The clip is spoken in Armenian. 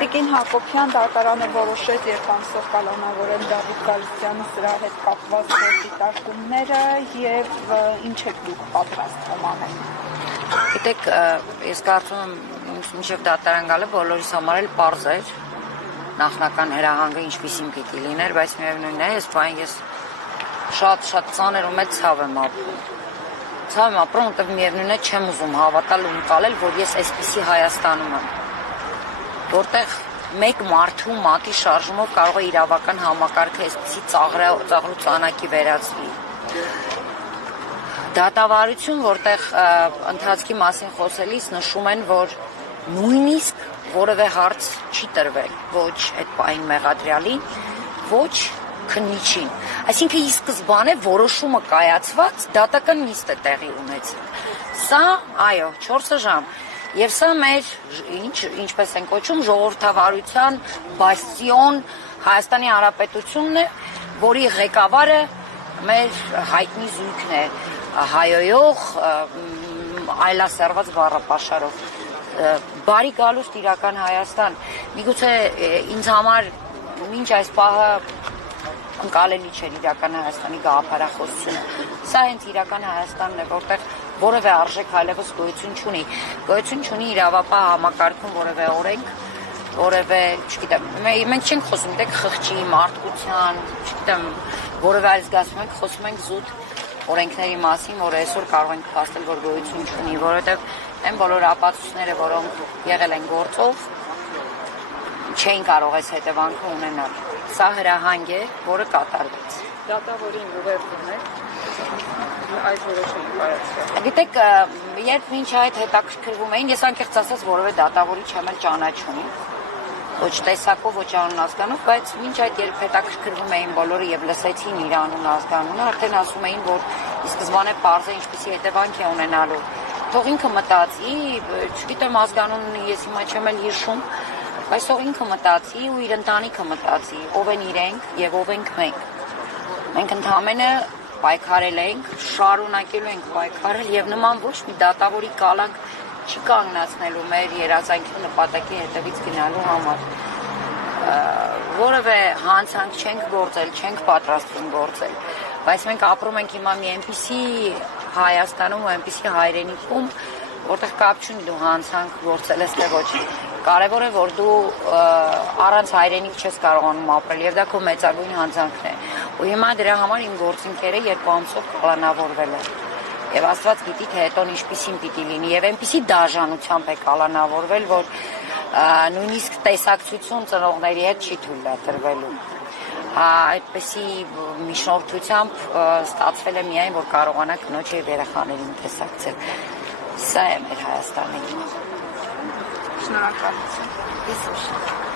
Տիկին Հակոբյան դատարանը որոշեց երկամսով կալանավորել Դավիթ Գալստյանի սրա հետ կապված դիտարկումները եւ ինչ եք դուք պատրաստվում անել։ Գիտեք, ես կարծում եմ մինչև դատարան գալը բոլորիս համար էլ պարզ էր նախնական հրահանգը ինչպիսին պիտի լիներ, բայց միևնույնն է, ես շատ ծանր ու մեծ ցավ եմ ապրում, որտեղ միևնույնն է չեմ ուզում հավատալ ու ընկալել, որ ես այսպիսի Հայաստանում եմ, որտեղ մեկ մարդու մատի շարժումով կարող է իրավական համակարգը այսպիսի ծաղրուծանակի վերածվի։ Դատավարություն, որտեղ ընթացքի մասին խոսելիս նշում են, որ նույնիսկ որևէ հարց չի տրվել, ոչ այդ պահին մեղադրյալին, ոչ քննիչին։ Այսինքն ի սկզբանե որոշումը կայացված դատական նիստ է տեղի ունեցել։ Սա, այո, 4 ժամ։ Եվ սա մեր, ինչպես են կոչում, ժողովրդավարության բաստիոն Հայաստանի Հանրապետությունն է, որի ղեկավարը մեր հայտնի զույգն է, հայոյող, այլասերված բառապաշարով։ Բարի գալուստ իրական Հայաստան։ Միգուցե ինձ համար մինչ այս պահը ընկալելի չէր իրական Հայաստանի գաղափարախոսությունը։ Սա հենց իրական Հայաստանն է, որտեղ որևէ արժեք այլևս գոյություն չունի։ Գոյություն չունի իրավապահ համակարգում որևէ օրենք, որևէ, չգիտեմ, մենք չենք խոսում դեք խղճի, մարդկության, չգիտեմ, որևէ այլ զգացում ենք, խոսում ենք զուտ օրենքների մասին, որ այսօր կարող ենք փաստել, որ գոյություն չունի, որովհետև այն բոլոր ապացույցները, որոնք եղել են գործով, չէին կարող այս հետևանքը ունենալ։ Սա հրահանգ է, որը կատարվեց։ Դատավորին ուղերձում եք այս որոշումը կայացրել։ Գիտեք, երբ մինչ այդ հետաքրքրվում էին, ես անկեղծ ասած որևէ դատավորի չեմ էլ ճանաչում, ոչ տեսակով, ոչ անուն ազգանով, բայց մինչ այդ երբ հետաքրքրվում էին բոլորը եւ լսեցին իր անուն ազգանունը, արդեն ասում էին, որ ի սկզբանե պարզ է ինչպիսի հետևանք է ունենալու։ Թող ինքը մտածի, չգիտեմ ազգանունը ես հիմա չեմ էլ հիշում, բայց թող ինքը մտածի ու իր ընտանիքը մտածի, ով են իրենք եւ ով ենք մենք։ Մենք ընդհանրապես պայքարել ենք, շարունակելու ենք պայքարել եւ նման ոչ մի դատավորի կալանք չի կանգնացնելու մեր երազանքի նպատակի հետևից գնալու համար։ Որևէ հանցանք չենք գործել, չենք պատրաստվում գործել, բայց մենք ապրում ենք հիմա մի այնպիսի Հայաստանում ու այնպիսի հայրենիքում, որտեղ կապ չունի դու հանցանք գործել ես թե ոչ։ Կարևոր է, որ դու առանց հայրենիք չես կարողանում ապրել եւ դա քո մեծագույն հանցանքն է։ Ու հիմա դրա համար իմ գործընկերը 2 ամսով կալանավորվել է։ Եվ Աստված գիտի, թե հետո ինչպիսին պիտի լինի եւ այնպիսի դաժանությամբ է կալանավորվել, որ նույնիսկ տեսակցություն ծնողների հետ չի թույլ տրվելու։ Այդպիսի միջնորդությամբ ստացվել է միայն, որ կարողանա կնոջ եւ երեխաներին տեսակցել։ Սա է մեր Հայաստանը։ Շնորհակալություն։